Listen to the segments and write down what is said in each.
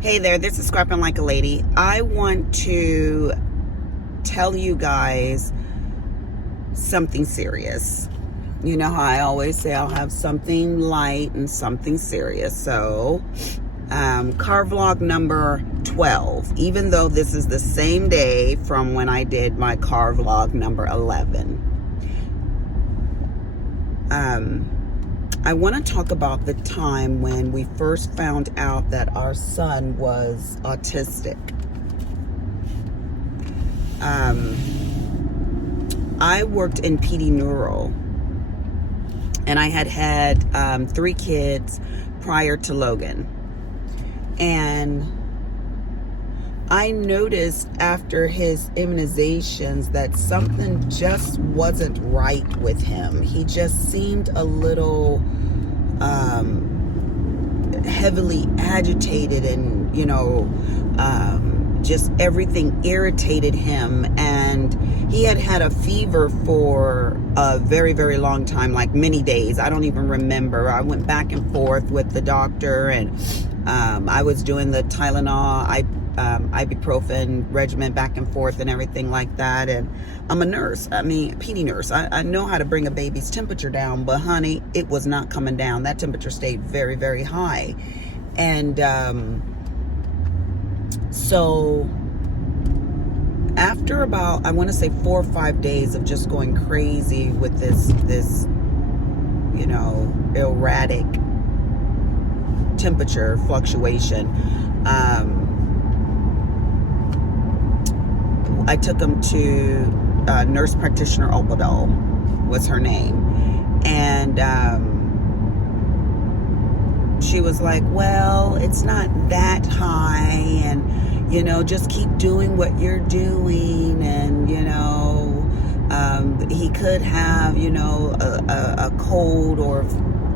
Hey there, this is Scrapping Like a Lady. I want to tell you guys something serious. You know how I always say I'll have something light and something serious. So, car vlog number 12, even though this is the same day from when I did my car vlog number 11. I want to talk about the time when we first found out that our son was autistic. I worked in PD Neuro, and I had 3 kids prior to Logan. And I noticed after his immunizations that something just wasn't right with him. He just seemed a little heavily agitated, and just everything irritated him. And he had a fever for a very, very long time, like many days. I don't even remember. I went back and forth with the doctor, and I was doing the Tylenol, ibuprofen regimen back and forth and everything like that. And I'm a nurse, PD nurse. I know how to bring a baby's temperature down, but honey, it was not coming down. That temperature stayed very, very high. And so after about, I want to say 4 or 5 days of just going crazy with this erratic temperature fluctuation, I took him to nurse practitioner Opodol was her name. And she was like, well, it's not that high, and just keep doing what you're doing, and he could have a cold or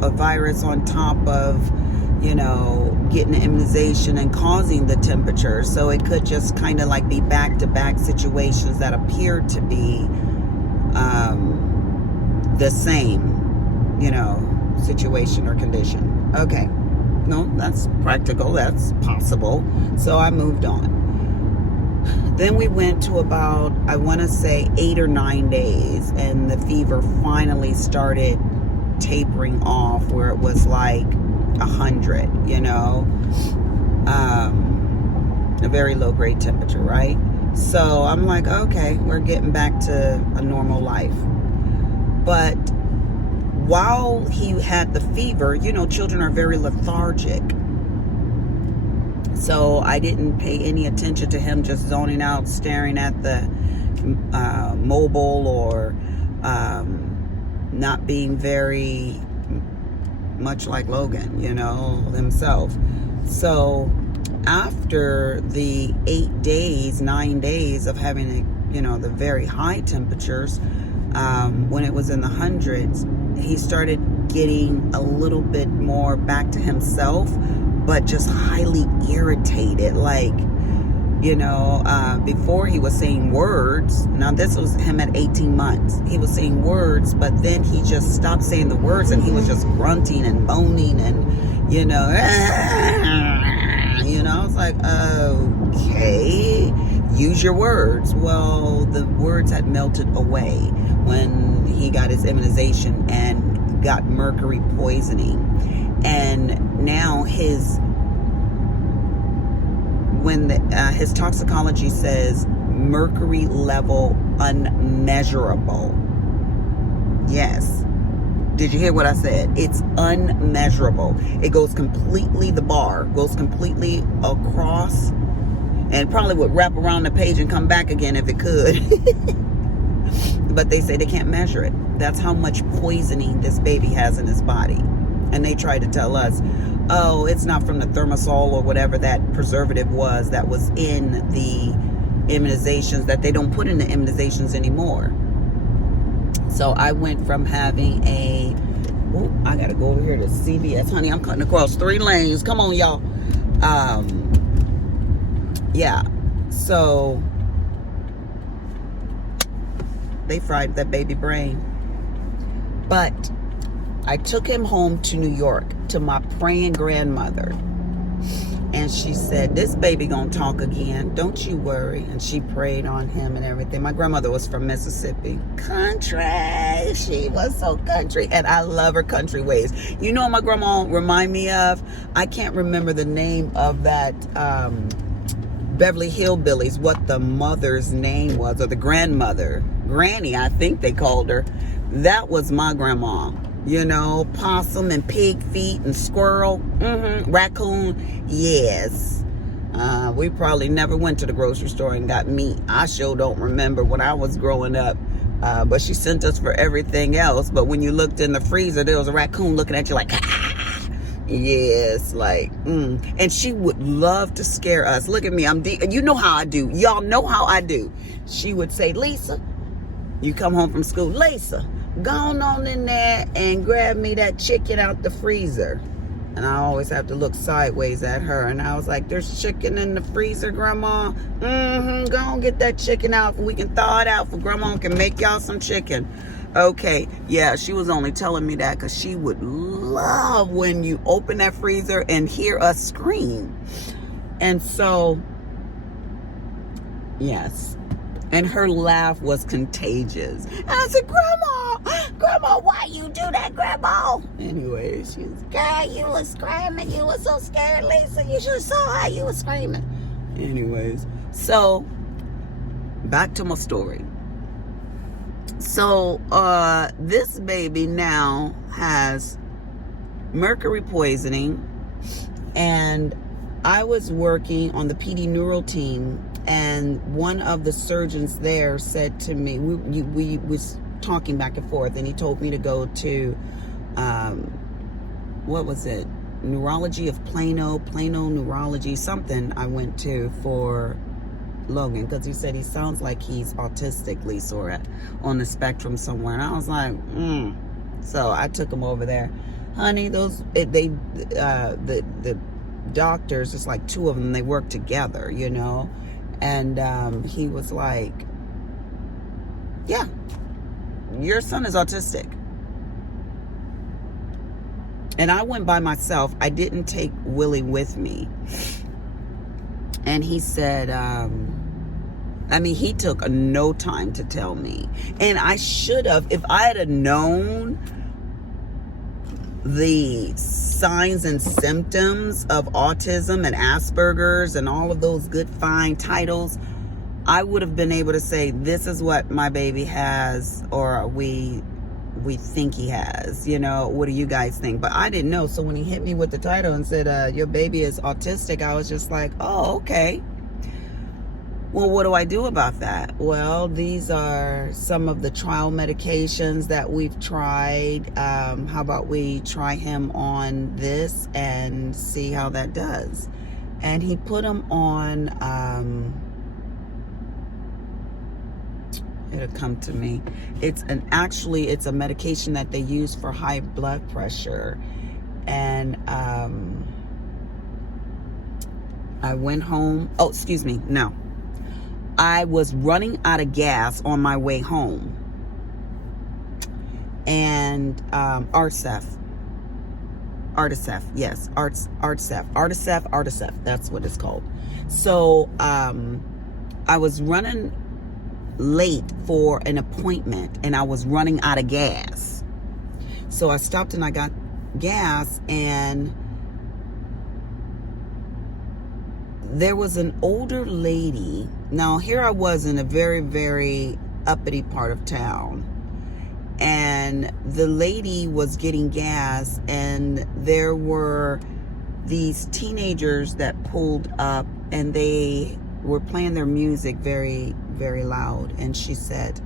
a virus on top of getting the immunization and causing the temperature. So it could just kind of like be back-to-back situations that appear to be the same situation or condition. Okay, no, that's practical, that's possible. So I moved on. Then we went to about, I want to say 8 or 9 days, and the fever finally started tapering off, where it was like 100, a very low grade temperature, right? So I'm like, okay, we're getting back to a normal life. But while he had the fever, children are very lethargic. So I didn't pay any attention to him just zoning out, staring at the mobile, or not being very much like Logan, himself. So after the 8 days, 9 days of having the very high temperatures, when it was in the hundreds, he started getting a little bit more back to himself, but just highly irritated. Like, before he was saying words. Now this was him at 18 months. He was saying words, but then he just stopped saying the words, and he was just grunting and moaning, and I was like, okay, use your words. Well, the words had melted away when he got his immunization and got mercury poisoning. And now his toxicology says mercury level unmeasurable. Yes. Did you hear what I said? It's unmeasurable. It goes completely, the bar goes completely across, and probably would wrap around the page and come back again if it could. But they say they can't measure it. That's how much poisoning this baby has in his body. And they try to tell us, oh, it's not from the Thermosol or whatever that preservative was that was in the immunizations, that they don't put in the immunizations anymore. So I went from having I gotta go over here to CVS. Honey, I'm cutting across 3 lanes. Come on, y'all. Yeah. So they fried that baby brain. But I took him home to New York to my praying grandmother. And she said, this baby gonna talk again. Don't you worry. And she prayed on him and everything. My grandmother was from Mississippi. Country. She was so country. And I love her country ways. You know what my grandma remind me of? I can't remember the name of that Beverly Hillbillies, what the mother's name was, or the grandmother. Granny, I think they called her. That was my grandma. You know, possum and pig feet and squirrel, raccoon, yes. We probably never went to the grocery store and got meat. I sure don't remember when I was growing up. But she sent us for everything else. But when you looked in the freezer, there was a raccoon looking at you like, ah! Yes, like, And she would love to scare us. Look at me, you know how I do. Y'all know how I do. She would say, Lisa, you come home from school, Lisa, go on in there and grab me that chicken out the freezer. And I always have to look sideways at her. And I was like, there's chicken in the freezer, Grandma? Go on get that chicken out. We can thaw it out for Grandma can make y'all some chicken. Okay, yeah, she was only telling me that because she would love when you open that freezer and hear us scream. And so, yes. And her laugh was contagious. And I said, Grandma, why you do that, Grandma? Anyway, she was, girl, you was screaming. You was so scared, Lisa. You should have saw how you was screaming. Anyways, so back to my story. So this baby now has mercury poisoning. And I was working on the PD neural team. And one of the surgeons there said to me, we was talking back and forth, and he told me to go to, what was it? Neurology of Plano Neurology, something I went to for Logan, because he said he sounds like he's autistic, Lisa, or on the spectrum somewhere. And I was like, So I took him over there. Honey, the doctors, it's like two of them, they work together, you know. And he was like, yeah, your son is autistic. And I went by myself. I didn't take Willie with me. And he said, he took no time to tell me. And I should have, if I had known the signs and symptoms of autism and Asperger's and all of those good fine titles, I would have been able to say, this is what my baby has, or we think he has, you know, what do you guys think? But I didn't know. So when he hit me with the title and said, your baby is autistic, I was just like, oh, okay. Well, what do I do about that? Well, these are some of the trial medications that we've tried. How about we try him on this and see how that does? And he put him on, it'll come to me. It's a medication that they use for high blood pressure. And I went home. Oh, excuse me. No. I was running out of gas on my way home. And Artsef, yes, Artsef, that's what it's called. So I was running late for an appointment, and I was running out of gas. So I stopped and I got gas, and there was an older lady. Now, here I was in a very, very uppity part of town. And the lady was getting gas, and there were these teenagers that pulled up, and they were playing their music very, very loud. And she said,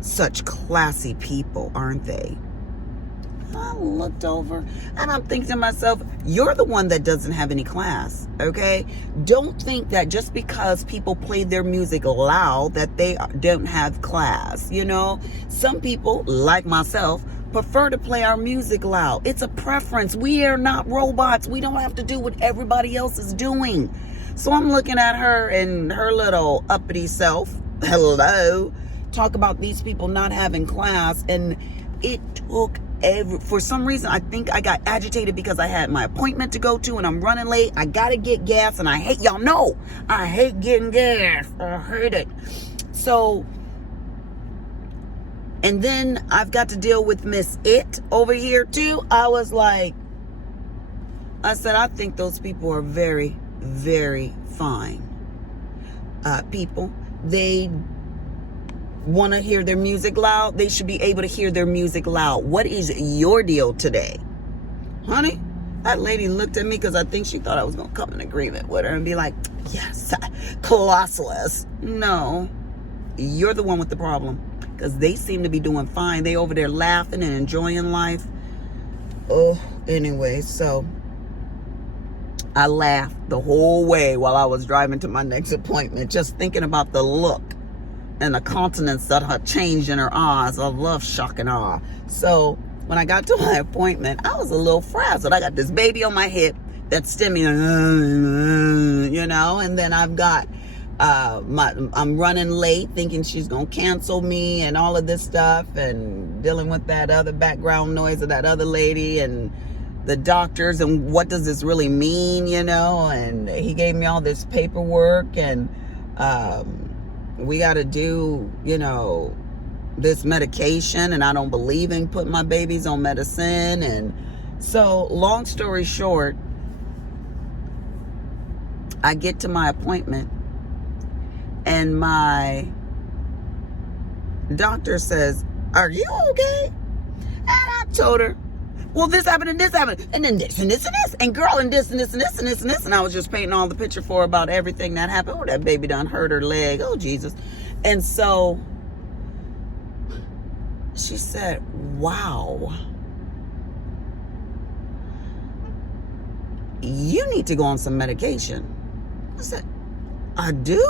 such classy people, aren't they? I looked over and I'm thinking to myself, you're the one that doesn't have any class, okay? Don't think that just because people play their music loud that they don't have class, you know? Some people, like myself, prefer to play our music loud. It's a preference. We are not robots. We don't have to do what everybody else is doing. So I'm looking at her and her little uppity self, hello, talk about these people not having class, and it took For some reason, I think I got agitated because I had my appointment to go to and I'm running late. I got to get gas and I hate, y'all know, I hate getting gas. I hate it. So, and then I've got to deal with Miss It over here too. I was like, I said, I think those people are very, very fine people. They want to hear their music loud. They should be able to hear their music loud. What is your deal today? Honey, that lady looked at me because I think she thought I was going to come in agreement with her and be like, yes, colossus. No, you're the one with the problem because they seem to be doing fine. They over there laughing and enjoying life. Oh, anyway, so I laughed the whole way while I was driving to my next appointment, just thinking about the look and the countenance that had changed in her eyes. I love shock and awe. So when I got to my appointment, I was a little frazzled. I got this baby on my hip that's stimming, you know, and then I've got I'm running late thinking she's gonna cancel me and all of this stuff, and dealing with that other background noise of that other lady and the doctors and what does this really mean, you know. And he gave me all this paperwork and we got to do, you know, this medication, and I don't believe in putting my babies on medicine. And so long story short, I get to my appointment and my doctor says, are you okay? And I told her, well, this happened and this happened and then this and this and this and girl and this and this and this and this and this. And I was just painting all the picture for her about everything that happened. Oh, that baby done hurt her leg. Oh, Jesus. And so she said, wow, you need to go on some medication. I said, I do?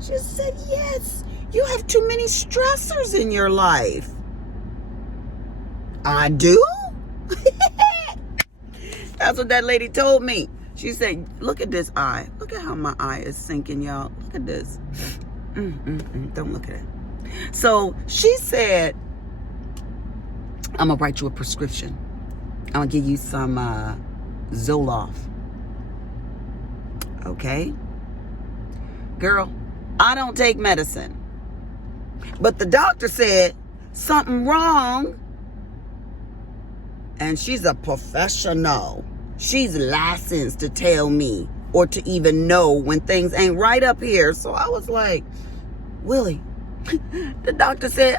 She said, yes, you have too many stressors in your life. I do? That's what that lady told me. She said, look at this eye. Look at how my eye is sinking, y'all. Look at this. Don't look at it. So she said, I'm going to write you a prescription. I'm going to give you some Zoloft. Okay? Girl, I don't take medicine. But the doctor said, something wrong. And she's a professional. She's licensed to tell me or to even know when things ain't right up here. So I was like, Willie, the doctor said,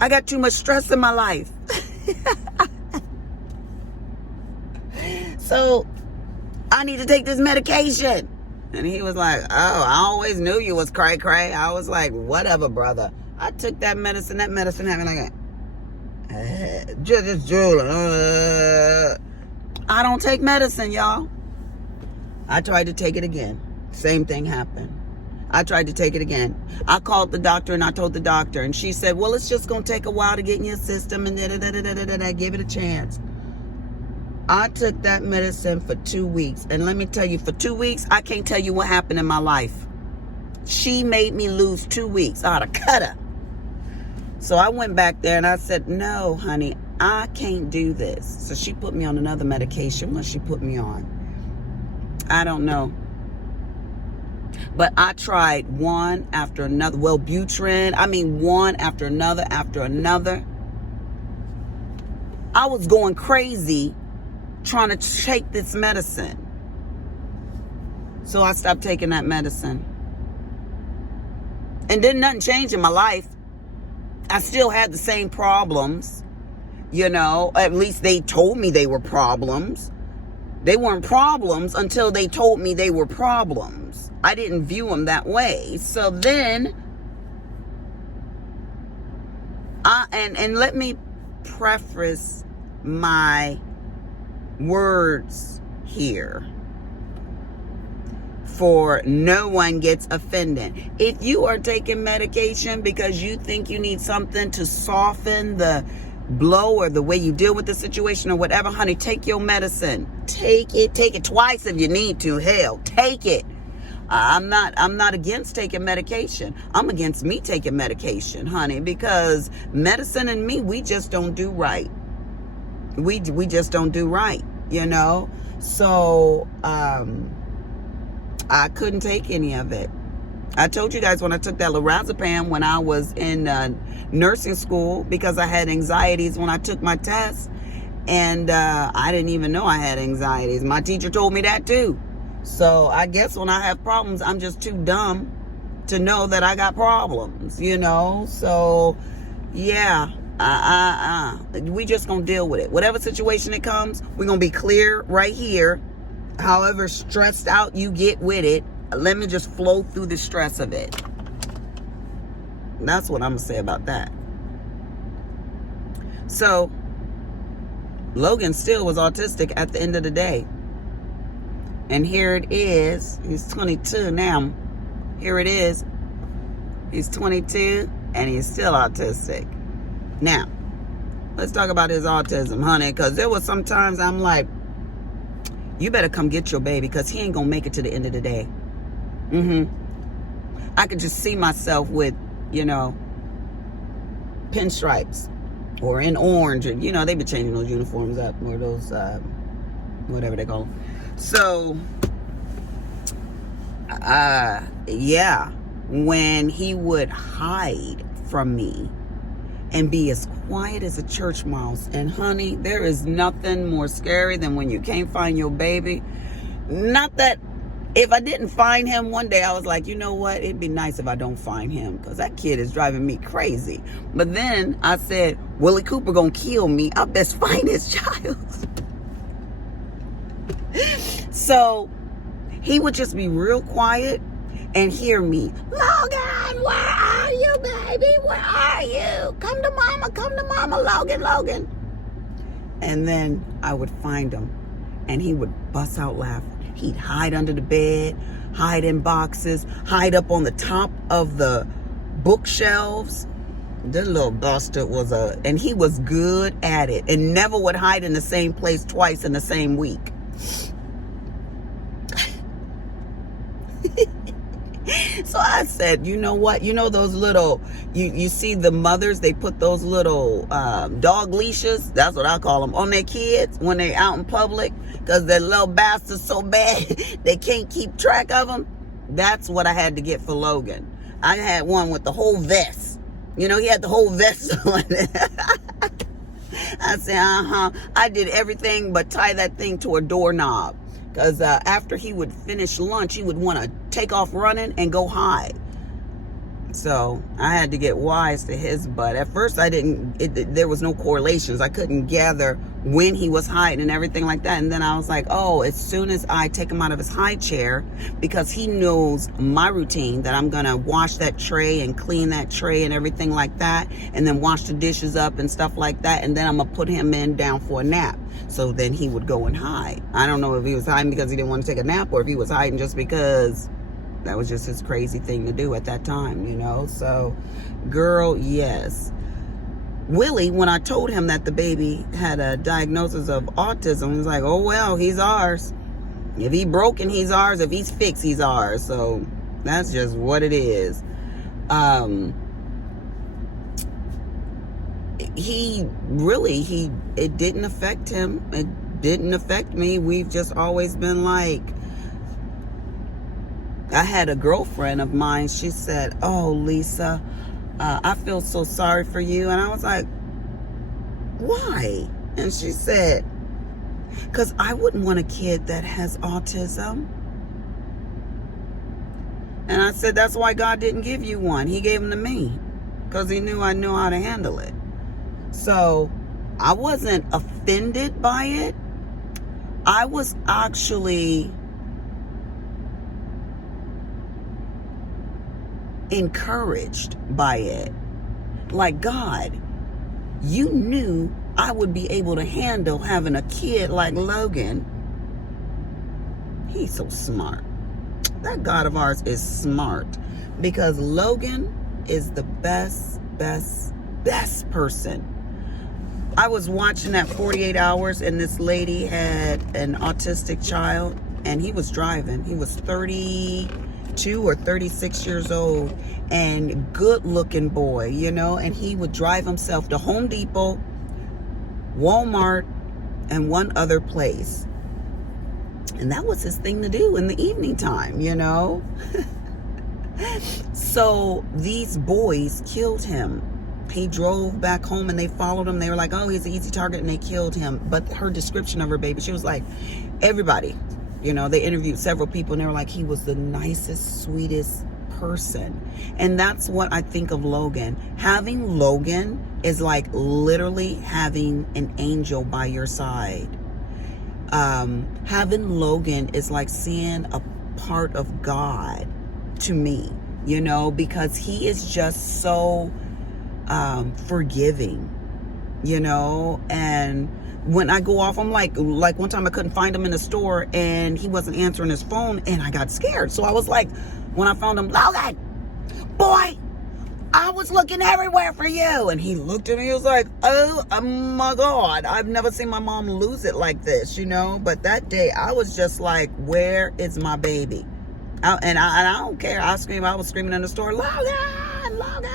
I got too much stress in my life. So I need to take this medication. And he was like, oh, I always knew you was cray cray. I was like, whatever, brother. I took that medicine had me like just drooling. I don't take medicine, y'all. I tried to take it again. Same thing happened. I tried to take it again. I called the doctor and I told the doctor, and she said, well, it's just going to take a while to get in your system, and give it a chance. I took that medicine for 2 weeks, and let me tell you, for 2 weeks, I can't tell you what happened in my life. She made me lose 2 weeks. I ought to cut her. So I went back there and I said, no, honey, I can't do this. So she put me on another medication. What she put me on? I don't know. But I tried one after another. Wellbutrin. One after another after another. I was going crazy trying to take this medicine. So I stopped taking that medicine. And then nothing changed in my life. I still had the same problems, you know. At least they told me they were problems. They weren't problems until they told me they were problems. I didn't view them that way. So then, and let me preface my words here, for no one gets offended. If you are taking medication because you think you need something to soften the blow or the way you deal with the situation or whatever, honey, take your medicine. Take it twice if you need to. Hell, take it. I'm not against taking medication. I'm against me taking medication, honey, because medicine and me, we just don't do right. We just don't do right, you know. So I couldn't take any of it. I told you guys when I took that lorazepam when I was in nursing school, because I had anxieties when I took my test, and I didn't even know I had anxieties. My teacher told me that too. So I guess when I have problems, I'm just too dumb to know that I got problems, you know. So yeah, we just gonna deal with it. Whatever situation it comes, we're gonna be clear right here. However stressed out you get with it, let me just flow through the stress of it. That's what I'm gonna say about that. So Logan still was autistic at the end of the day. And here it is. He's 22 now. Here it is. He's 22 and he's still autistic. Now, let's talk about his autism, honey, because there was sometimes I'm like, you better come get your baby because he ain't gonna make it to the end of the day. I could just see myself with, you know, pinstripes or in orange, and you know, they've been changing those uniforms up, or those whatever they call them. So yeah, when he would hide from me and be as quiet as a church mouse, and honey, there is nothing more scary than when you can't find your baby. Not that if I didn't find him one day, I was like, you know what? It'd be nice if I don't find him because that kid is driving me crazy. But then I said, Willie Cooper gonna kill me. I best find his child. So he would just be real quiet and hear me. Logan, where are you, baby? Where are you? Come to mama, Logan. And then I would find him and he would bust out laughing. He'd hide under the bed, hide in boxes, hide up on the top of the bookshelves. This little bastard and he was good at it, and never would hide in the same place twice in the same week. So I said, you know what? You know those little, you see the mothers, they put those little dog leashes, that's what I call them, on their kids when they out in public because their little bastards so bad they can't keep track of them. That's what I had to get for Logan. I had one with the whole vest. You know, he had the whole vest on. I said, I did everything but tie that thing to a doorknob. Because after he would finish lunch, he would want to take off running and go hide. So I had to get wise to his butt. At first, there was no correlations. I couldn't gather when he was hiding and everything like that. And then I was like, oh, as soon as I take him out of his high chair, because he knows my routine, that I'm going to wash that tray and clean that tray and everything like that, and then wash the dishes up and stuff like that. And then I'm going to put him down for a nap. So then he would go and hide. I don't know if he was hiding because he didn't want to take a nap or if he was hiding just because that was just his crazy thing to do at that time, you know. So, girl, yes. Willie, when I told him that the baby had a diagnosis of autism, he was like, oh, well, he's ours. If he's broken, he's ours. If he's fixed, he's ours. So that's just what it is. It didn't affect him. It didn't affect me. We've just always been like, I had a girlfriend of mine, she said, oh, Lisa, I feel so sorry for you. And I was like, why? And she said, because I wouldn't want a kid that has autism. And I said, that's why God didn't give you one. He gave them to me because he knew I knew how to handle it. So I wasn't offended by it. I was actually encouraged by it. Like, God, you knew I would be able to handle having a kid like Logan. He's so smart. That God of ours is smart, because Logan is the best person. I was watching that 48 Hours, and this lady had an autistic child, and he was driving. He was 32 or 36 years old, and good looking boy, you know, and he would drive himself to Home Depot, Walmart, and one other place. And that was his thing to do in the evening time, you know. So these boys killed him. He drove back home and they followed him. They were like, oh, he's an easy target, and they killed him. But her description of her baby, she was like, everybody, you know, they interviewed several people and they were like, he was the nicest, sweetest person. And that's what I think of Logan. Having Logan is like literally having an angel by your side. Having Logan is like seeing a part of God to me, you know, because he is just so forgiving, you know. And when I go off, I'm like one time I couldn't find him in the store and he wasn't answering his phone and I got scared. So I was like, when I found him, Logan, boy, I was looking everywhere for you. And he looked at me, he was like, oh my God, I've never seen my mom lose it like this, you know. But that day I was just like, where is my baby? And I don't care. I was screaming in the store, Logan, Logan.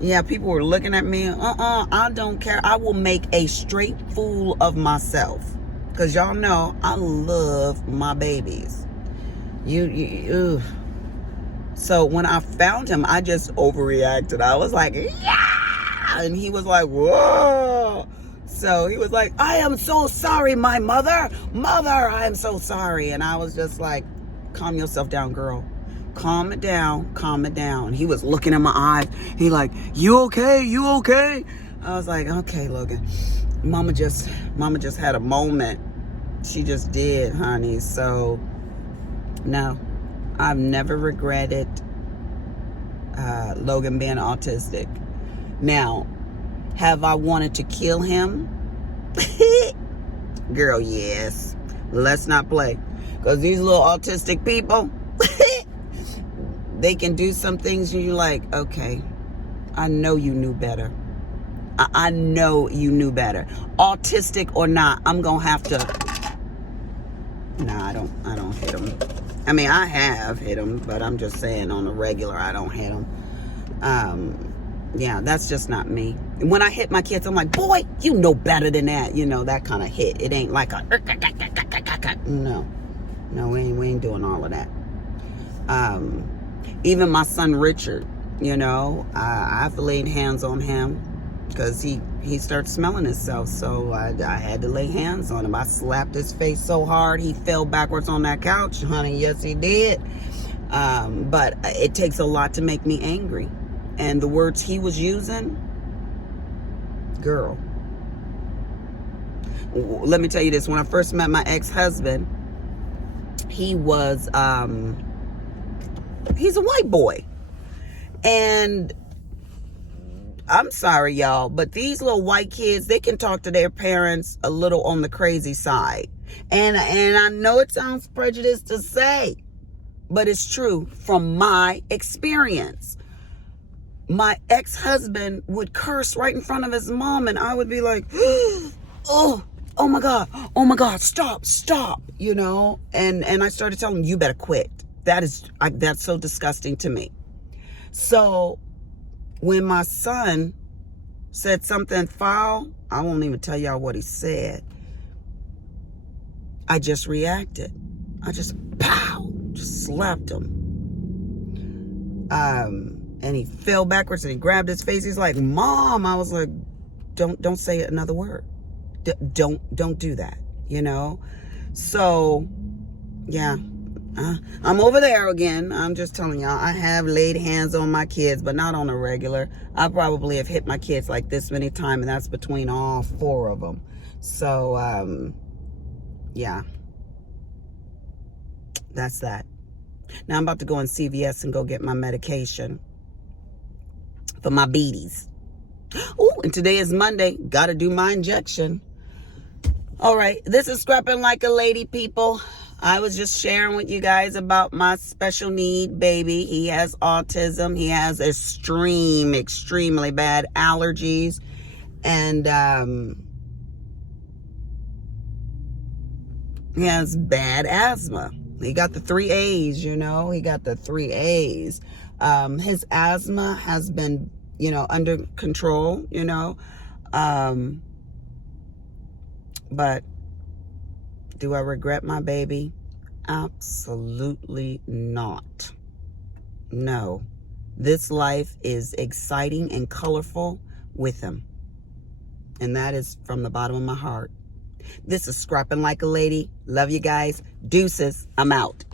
Yeah, people were looking at me. I don't care. I will make a straight fool of myself. Because y'all know I love my babies. So when I found him, I just overreacted. I was like, yeah! And he was like, whoa! So he was like, I am so sorry, my mother. Mother, I am so sorry. And I was just like, calm yourself down, girl. Calm it down, calm it down. He was looking in my eyes. He like, you okay? You okay? I was like, okay, Logan. Mama just had a moment. She just did, honey. So, no, I've never regretted Logan being autistic. Now, have I wanted to kill him? Girl, yes. Let's not play. Because these little autistic people, they can do some things and you're like, okay, I know you knew better. I know you knew better. Autistic or not, I'm going to have to. Nah, I don't hit them. I mean, I have hit them, but I'm just saying on a regular, I don't hit them. Yeah, that's just not me. And when I hit my kids, I'm like, boy, you know better than that. You know, that kind of hit. It ain't like a, no, we ain't doing all of that. Even my son Richard, you know, I've laid hands on him because he started smelling himself. So I had to lay hands on him. I slapped his face so hard he fell backwards on that couch, honey. Yes, he did. But it takes a lot to make me angry. And the words he was using, girl. Let me tell you this. When I first met my ex-husband, he was, he's a white boy. And I'm sorry, y'all, but these little white kids, they can talk to their parents a little on the crazy side. And I know it sounds prejudiced to say, but it's true from my experience. My ex-husband would curse right in front of his mom, and I would be like, oh my God, stop, you know? And I started telling him, you better quit. That's so disgusting to me. So when my son said something foul, I won't even tell y'all what he said. I just reacted. I just slapped him. And he fell backwards and he grabbed his face. He's like, Mom. I was like, don't say another word. Don't do that, you know? So, yeah. I'm over there again. I'm just telling y'all, I have laid hands on my kids, but not on a regular. I probably have hit my kids like this many times, and that's between all 4 of them. So, yeah. That's that. Now I'm about to go in CVS and go get my medication for my beaties. Oh, and today is Monday. Got to do my injection. All right. This is Scrapping Like a Lady, people. I was just sharing with you guys about my special need baby. He has autism. He has extremely bad allergies. And he has bad asthma. He got the 3 A's, you know. He got the 3 A's. His asthma has been, you know, under control, you know. But do I regret my baby? Absolutely not. No. This life is exciting and colorful with him. And that is from the bottom of my heart. This is Scrapping Like a Lady. Love you guys. Deuces. I'm out.